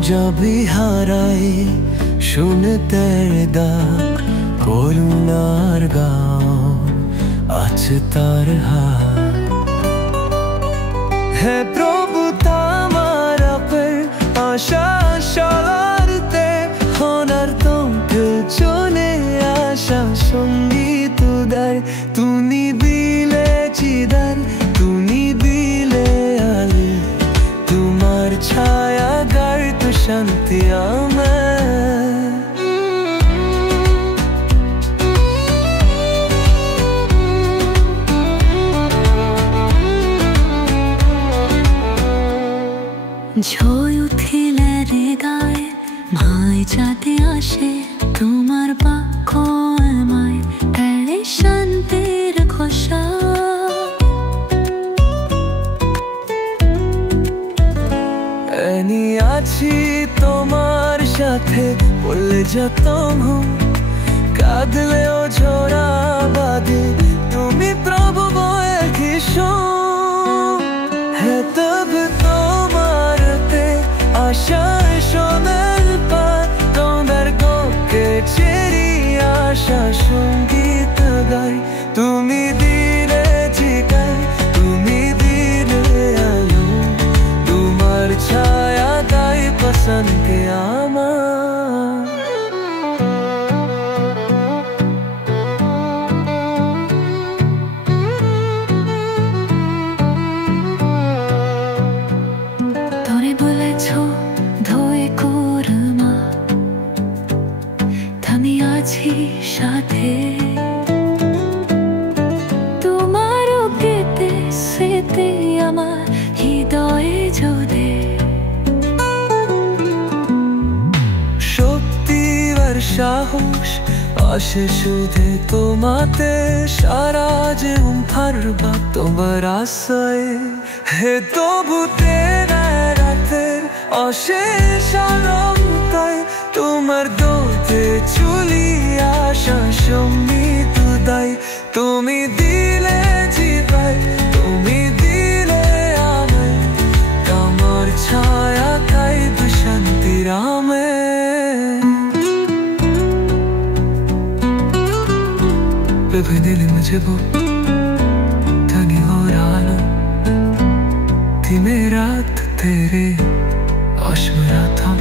যাবি হারাই শুনতে দাগ করুণার গান আছে তার হাত। হে প্রভু তামার আপের আশা সলারতে হনার তঙ্কে চলে আসা সঙ্গীত উদার তুমি দিলে চিদার তুমি দিলে আলো তোমার ছায়া গাড়ত শান্তি আমার। ঝয় উঠিলে রে গায় মাই যাতে আসে তোমার বাক্য আমায় এড়ে শান্তির খোসা। এনি আছি তোমার সাথে বললে যত কাঁদলেও ঝরা বাদে তুমি প্রভু বয়ে কিশোর। হে তব তোমারতে আশার সোনার পাত তোমার গোকে চেরি আশা সঙ্গীত গাই তুমি দিলে চিকাই তুমি দিলে আলো তোমার ছায়া গাই পসন্দকে আমার। তোরে বলেছ ধোয়ে কোরমা আমি আছি সাথে তোমার গেতে সেতে আমার হৃদয়ে জোরে। শক্তি আর সাহস আসে শুধু তোমাতে সারা যে ফারবা তোমার আশায়। হে তবু তেরা রাতের অশেষ আলমতায় তোমার দোতে চুলি আসা সঙ্গীত উদাই তুমি দিলে জিতাই তুমি দিলে আমায় তোমার ছায়া খাই শান্তি রামে। बेबी दिल मुझे वो धनी हो रहा थी मेरा तो तेरे होश में था।